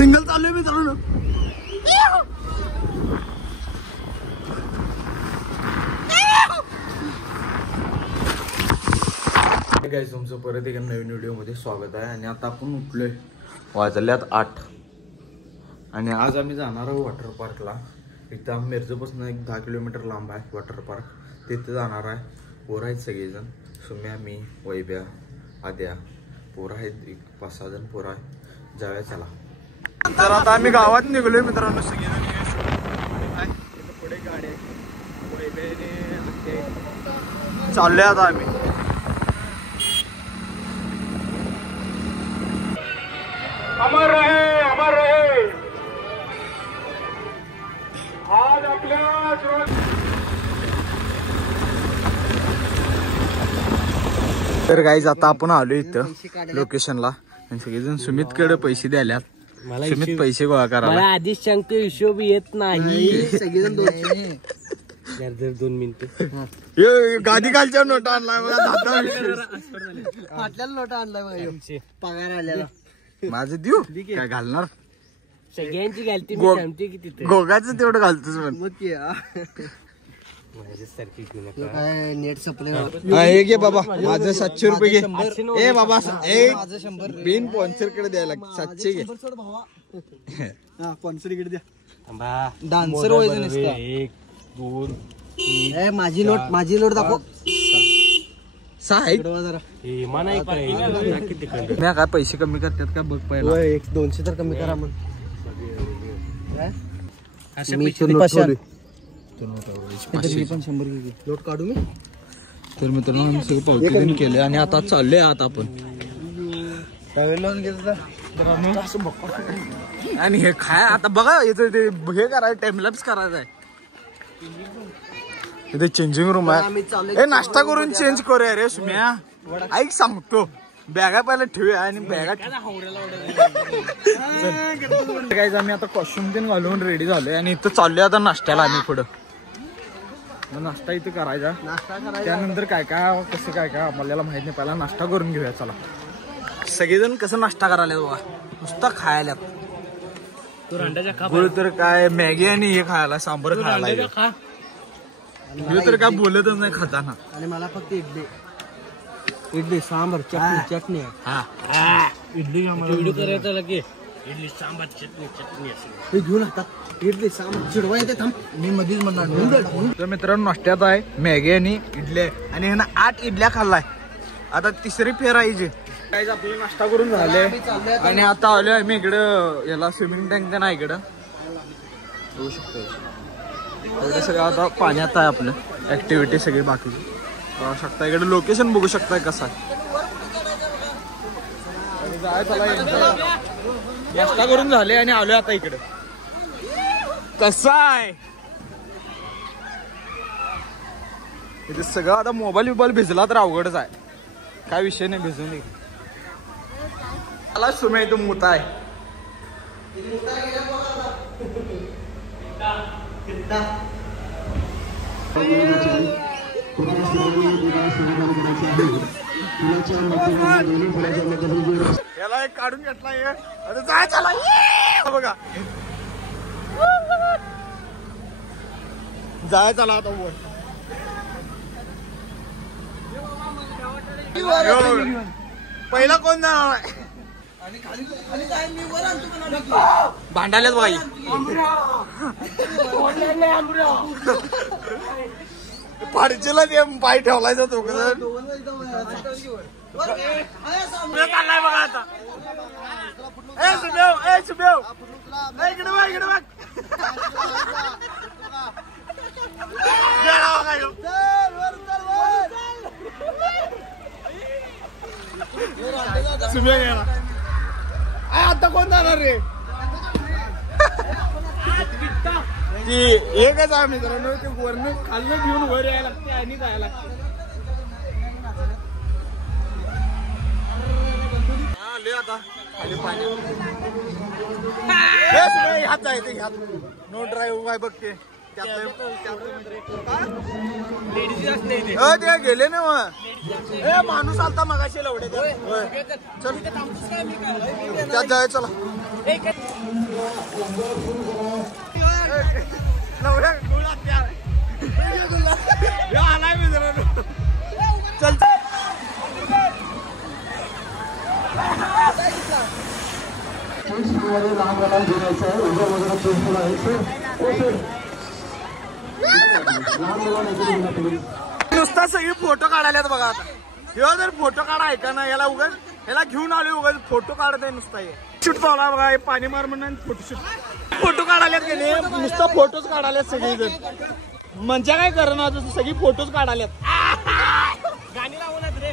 Single चालू आहे मित्रांनो. गाईज तुमचं परत एका नवीन व्हिडिओ मध्ये स्वागत आहे. आणि आता आपण उठलोय, वाजल्यात 8 आणि आज आम्ही जाणार आहोत वॉटर पार्कला. इथं मिरजपासून एक 10 किलोमीटर लांब आहे वॉटर पार्क. तिथे जाणार आहे. पोरं आहेत सगळेजण, सुम्या, मी, वैभ्या, आद्या, पोरं आहेत 5-6 जण पोरं आहेत. जाऊया चला. तर आता आम्ही गावात निघलोय मित्रांनो सगळेजण. पुढे गाडी आहे, वैभ्याने चाललोय आता आम्ही. अमर रहे, अमर रहे. आज आपल्या तर गाईज आता आपण आलो इथं लोकेशनला आणि सगळेजण सुमितकडे पैसे द्याल्यात. सुमित पैसे गोळा करा. मला आधीच सांगतो हिशोब येत नाही. सगळेजण 2 मिनिटं गादी कालच्या नोटा आणलाय मला. फाटल्याला नोटा आणलाय पगार आल्याला. माझं देऊ काय घालणार. सगळ्यांची घालते मी सांगते की तिथे गोगाचं तेवढं घालतोस काय नेट सप्लाय. हे घे बाबा माझं 700 रुपये घे. ए बाबा बिन स्पॉन्सर कडे द्यायला 700 घे. स्पॉन्सर इकडे द्या. डान्सर व्हायचं नसतं. 1 2 3 माझी नोट दाखव. 6 काय पैसे कमी करतात का बघ पहिला. 200 तर कमी करा मग. पण 100 घे. नोट काढू मी. तर मित्रांनो आम्ही सगळं पावती केले आणि आता चाललोय. आता आपण आणि हे खाय आता बघा इथे ते हे करायचं, टाइमलॅप्स करायचं आहे. इथे चेंजिंग रूम आहे. हे नाश्ता करून चेंज करूया रे सुम्या. ऐक सांगतो, बॅगा पहिला ठेवूया आणि बॅगा काय. आम्ही आता कॉस्ट्युम तेन घालून रेडी झालोय आणि इथं चाललोय आता नाश्त्याला. आम्ही पुढं नाश्ता इथं करायचा. त्यानंतर काय काय कसं काय काय आम्हाला माहित नाही. पहिला नाश्ता करून घेऊया चला. सगळेजण कसं नाश्ता करायला बघा, नुसता खायला. गुळ तर काय मॅगी आणि हे खायला, सांबर खायला. गुळ तर काय बोलतच नाही खाताना. आणि मला फक्त इडली सांबर चटणी. इडली करायचं लगे. इडली सांबार चटणी घेऊन आता. इडली सांबार चिडवा येते. थांब मी मध्येच म्हणणार. तर मित्रांनो नाश्त्यात आहे मॅगी आणि इडली आहे. आणि ह्यानं 8 इडल्या खाल्लाय. आता तिसरी फेर आहे जी काय. आपलं नाश्ता करून झाले आणि आता आलोय आम्ही इकडं याला स्विमिंग टँक नाही इकडं होऊ शकतो. सगळं आता पाण्यात आहे आपलं. ऍक्टिव्हिटी सगळी बाकी बघू शकता. इकडे लोकेशन बघू शकताय कसं आहे. नाश्ता करून झाले आणि आलोय आता इकडे. कसं आहे इथे सगळं. आता मोबाईल भिजला तर अवघडच आहे. काय विषय नाही, भिजून दे. मला सुम्या इथं मोठा आहे. याला एक काढून घेतलाय. आता जाय चला बघा. जाय चला आता वर. पहिला कोण जाणार आहे. भांडायलाच बाई. पाडचीला ते पाय ठेवलायचा तो कसं चाललाय बघा आता. इकडे बघ इकडे बघ. सुम्या गेला. आता कोण जाणार रे. एकच आहे मित्रांनो. ते वरनं खाल्लं घेऊन वर यायला लागते आणि जायला लागते. आले आता खाली पाणी. ह्यात जायचं ह्यात. नो ड्राईव्ह काय बघते. ते गेले ना मग माणूस आलता मगाशी लवडे चल त्यात जाय चला आलाय मित्रांनो चल नुसता सगळी फोटो काढायला बघा आता ह्यो जर फोटो काढा ऐका ना याला उगाच याला घेऊन आले उगाच फोटो काढत आहे नुसता हे शूट चालला बघा पाणी मार म्हणून फोटो काढाल्यात की नाही नुसता फोटोच काढाल्यात सगळी जण म्हणजे काय करणार सगळी फोटोच काढाल्यात गाणी लावण्यात रे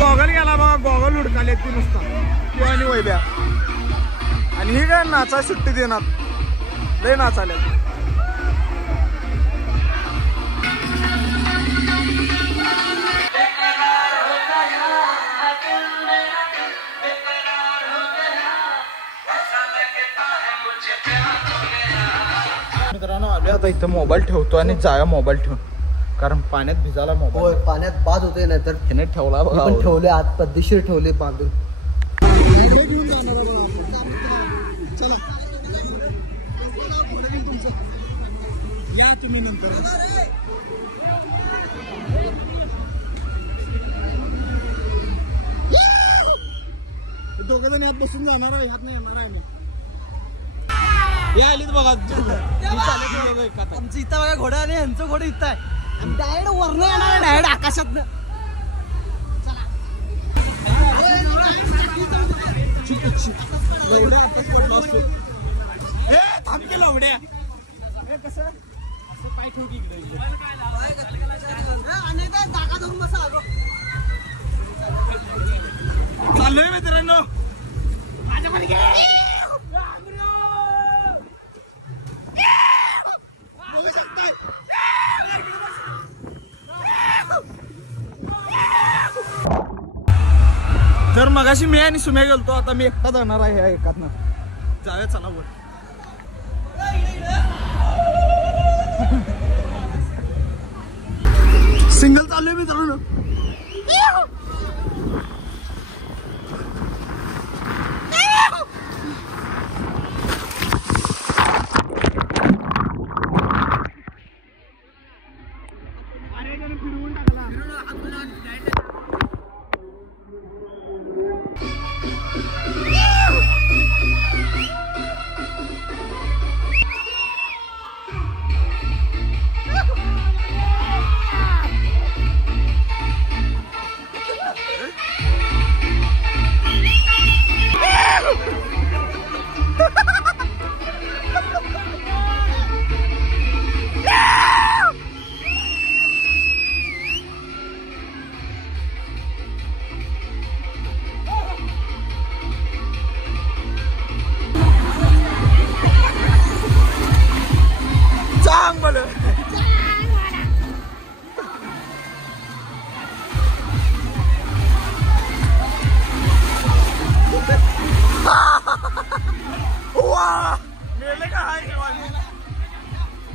गॉगल गेला बघा गॉगल हुडकाले ती नुसता किंवा आणि वैद्या आणि ही काय नाचा सुट्टी देणार लय नाचाल्या मित्रांनो आले आता इथं मोबाईल ठेवतो आणि जाया मोबाईल ठेवून कारण पाण्यात भिजायला मोबाईल पाण्यात बाद होते नाही तर ह्याने ठेवला बघा पण ठेवले आत पद्धतशीर ठेवले बांधून या तुम्ही नंतर दोघे जण यात बसून जाणार आहे ह्यात नाही येणार आहे मी हे आलीच बघा आमचं इथं बघा घोडा आणि ह्यांचं घोडं इथं आहे आणि डायरेक्ट वरनं येणार आहे डायरेक्ट आकाशातनं चाललोय मित्रांनो तर मगाशी मी आणि सुम्या गेलतो आता मी एकटा जाणार आहे ह्या एकातनं जाऊया चला वर सिंगल चालू आहे मित्रांनो फिरवून टाकला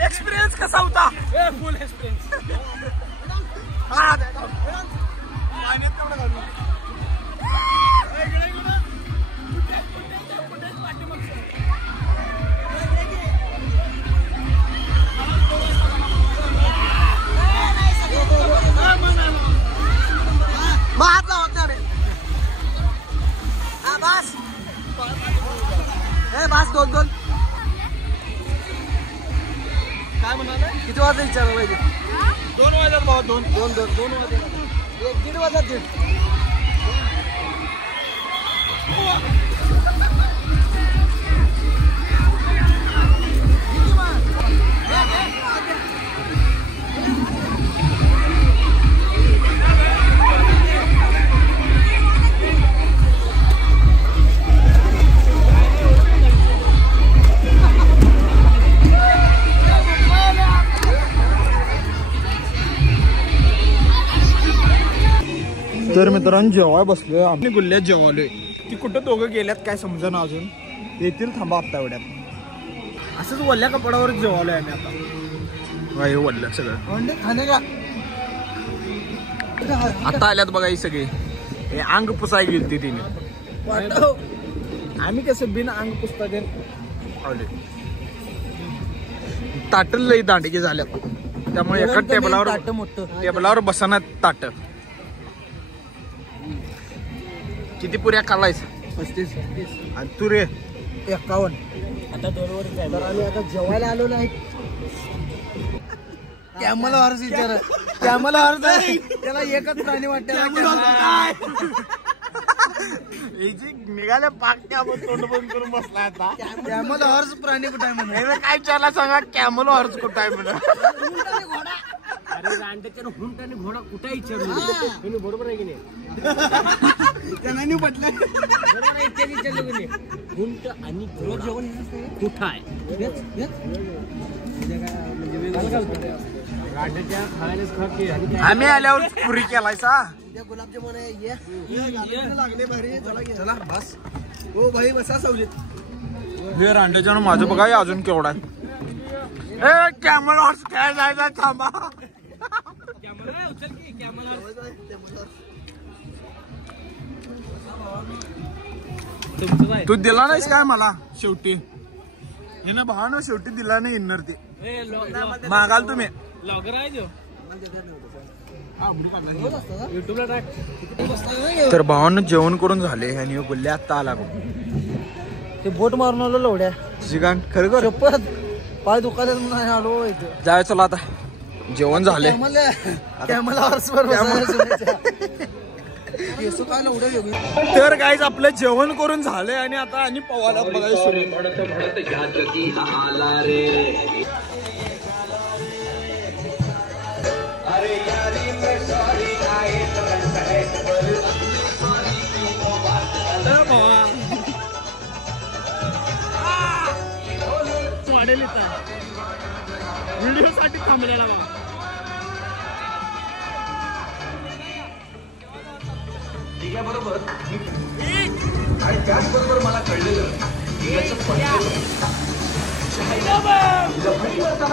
एक्सपिरियन्स कसा होता फुल एक्सपिरियन्स बस दोन काय म्हणाला किती वाजता विचारलं पाहिजे 2 वाजता भाऊ 2 वाजता 1-1.5 वाजता 1.5 तर मित्रांनो जेवाय बसलोय आम्ही गुल्ल्यात जेवालोय ती कुठं दोघं गेल्यात काय समजा ना अजून येतील थांबा आत्ता एवढ्यात असंच वल्ल्या कपड्यावर जेवालोय आम्ही आता हे वल्ल्या सगळं खाणे का आता आल्यात बघा ही सगळी हे अंग पुसाय गेलती तिने आम्ही कसं बिन अंग पुसता देन आले ताटल लई दांडगी झाल्यात त्यामुळे एका टेबलावर बसणार ताट किती पुऱ्या खाल्लायस 35 आणि तू रे 51 आता 2 वर आम्ही आता जेवायला आलो नाही कॅमल हॉर्स विचार कॅमल हॉर्स आहे त्याला एकच प्राणी वाटते निघाले पाक कॅमल तोंड बंद करून बसला आता कॅमल हॉर्स प्राणी कुठे आहे म्हणून काय विचारला सांगा कॅमल हॉर्स कुठे आहे म्हणून अरे रांडेच्या हुंट आणि घोडा कुठे विचारलं बरोबर आहे की नाही त्यांनी म्हटलं बरोबर आहे ते विचारलं की नाही हुंट आणि रोज जेवण कुठं आहे आम्ही आल्यावर पुरी केलायसा गुलाबजामुन लागले भारी चला बस हो भाई बसा सावलीत हे रांडेच्या माझं बघा अजून केवढा आहे कॅमल हॉर्स काय जायचा थांबा तू दिला नाहीस काय मला शेवटी हे ना भावानं शेवटी दिला नाही इन्नर ते मागाल तुम्ही तर भावानं जेवण करून झाले आणि गुल्ल्या आता आला ते बोट मारून आलो लवड्या जिगान खरं खरं पाय दुखायला नाही आलो जाय चला आता जेवण झाले तर गाईज आपलं जेवण करून झालंय आणि आता आणि पवायला बघायला वाढेल व्हिडिओ साठी थांबलेला बघा बरोबर आणि त्याचबरोबर मला कळलेलं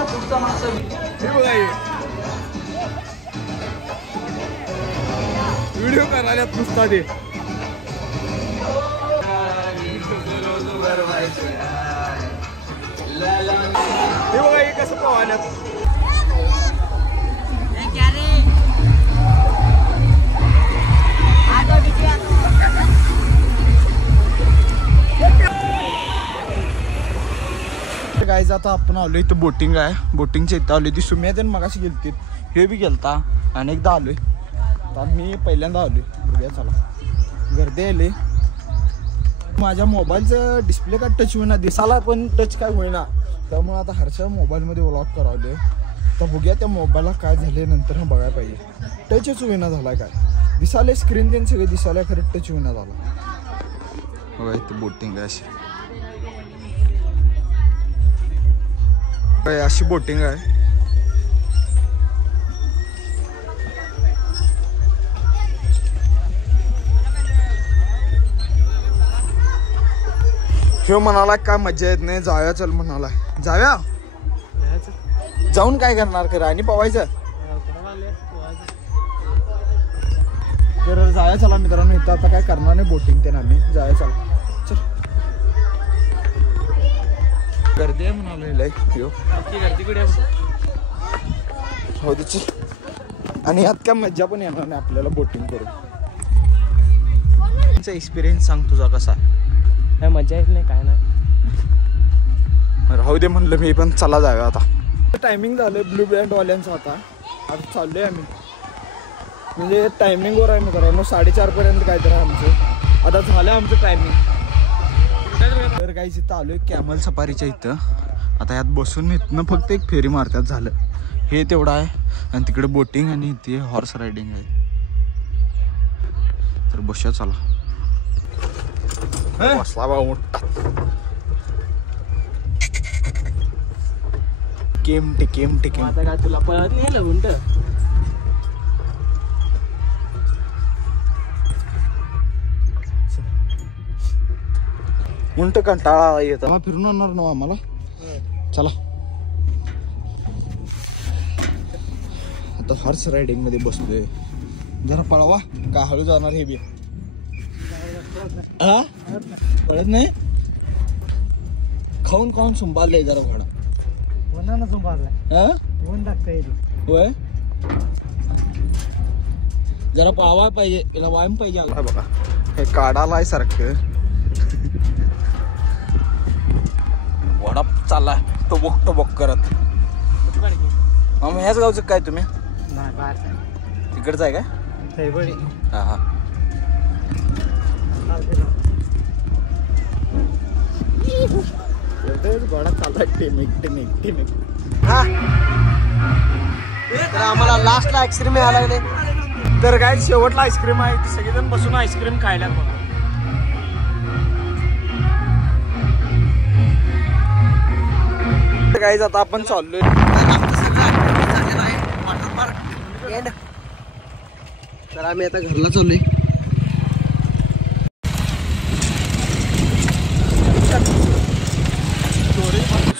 पुढचा माणसं व्हिडिओ करायला पुसता दे हे बघा हे कसं पवायला गाईज आता आपण आलोय इथं बोटिंग आहे बोटिंगच्या इथं आलोय ती सुम्या त्यानं मगाशी गेलती हे बी गेलता अनेकदा आलोय आता मी पहिल्यांदा आलोय बघूया चला गर्दी आली माझ्या मोबाईलचं डिस्प्ले काय टच होईना दिसाला पण टच काय होईना त्यामुळे आता हरच्या मोबाईलमध्ये व्लॉग करावले तर बघूया त्या मोबाईलला काय झाले नंतर बघायला पाहिजे टचच होईना झाला काय दिसाले स्क्रीन त्यांनी सगळे दिसायला खरं टच होईना झाला बघा इथं बोटिंग आहे अशी बोटिंग आहे ह्यो म्हणाला काय मज्जा येत नाही जाऊया चल म्हणाला जाऊया जाऊन काय करणार खरं आणि पवायचं तर जाऊया चला मित्रांनो इथं आता काय करणार नाही बोटिंग ते आम्ही जाऊया चला चल गर्दी आहे म्हणाला गर्दी हो दे आणि यात काय मज्जा पण येणार नाही आपल्याला बोटिंग करून एक्सपिरियन्स सांग तुझा कसा काय मजा येत नाही काय नाही राहू दे म्हणलं मी पण चला जाऊया आता टायमिंग झालं ब्लू बँड वाल्यांचं आता चाललोय आम्ही म्हणजे टायमिंगवर आहे मित्रांनो 4:30 पर्यंत काहीतरी आमचं आता झालं आमचं टायमिंग. तर काही इथं आलोय कॅमल सफारीच्या इथं. आता यात बसून इथनं फक्त एक फेरी मारतात झालं. हे तेवढं आहे आणि तिकडे बोटिंग आणि इथे हॉर्स रायडिंग आहे. तर बसूया चला. बसला बा मोठा केमटे केमटे केमटे. काय तुला पळत नाही ना उंट. उंट कंटाळा येतो फिरून आणणार ना आम्हाला. चला आता हॉर्स रायडिंग मध्ये बसलोय. जरा पळवा का हळू जाणार हे बी हा पळत नाही. खाऊन खाऊन सुंभारलंय जरा घोडा. कोणाला सुंभारलाय हा कोण टाकता येईल. होय जरा पळवा पाहिजे याला व्यायाम पाहिजे. आला बघा हे काढालाय सारखं. घोडा चाललाय टोबक टोबक करत. मग ह्याच गावचं काय तुम्ही नाही बाहेर तिकडचं आहे काय. हा हा घोडा चाललाय टेमिक टेमिक टेमिक. तर आम्हाला लास्टला आईस्क्रीम मिळायला लागले. तर काय शेवटला आईस्क्रीम आहे. सगळेजण बसून आईस्क्रीम खायला बघा. गाईज आता आपण चाललोय. तर आम्ही आता घरला चाललोय.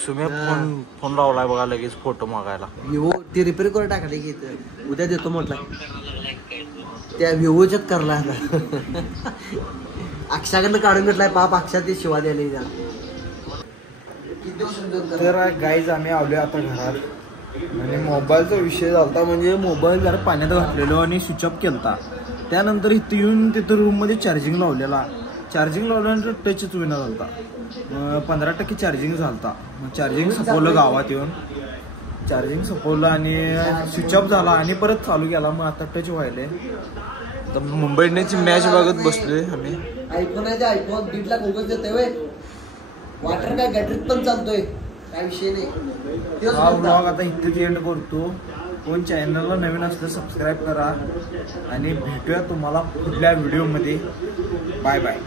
सुम्या फोन लावलाय बघा लगेच फोटो मागायला. विवो ते रिपेअर करून टाकले की उद्या देतो म्हटलं. त्या विवोच्यात करला आता. अक्षाकडनं काढून घेतलाय पाप. अक्षा ते शिवा द्यायला. तर गाईज आम्ही आलोय आता घरात आणि मोबाईलचा विषय झाला. म्हणजे मोबाईल जरा पाण्यात घातलेलो आणि स्विच ऑफ केलता. त्यानंतर इथं येऊन तिथं रूम मध्ये चार्जिंग लावलेला. चार्जिंग लावल्यानंतर टचच विना झालता. 15% चार्जिंग झालता. मग चार्जिंग संपवलं गावात येऊन. चार्जिंग संपवलं आणि स्विच ऑफ झाला आणि परत चालू केला. मग आता टच व्हायलंय. तर मुंबई इंडियन्सची मॅच बघत बसलोय आम्ही. आयफोन आहे ते आयफोन 1.5 लाख उगत देतोय वय. वाटर काय गॅटरीत पण चालतोय काय विषय नाही. हा व्लॉग आता इथेच एंड करतो. कोण चॅनलला नवीन असलं सबस्क्राईब करा आणि भेटूया तुम्हाला पुढल्या व्हिडिओमध्ये. Bye bye.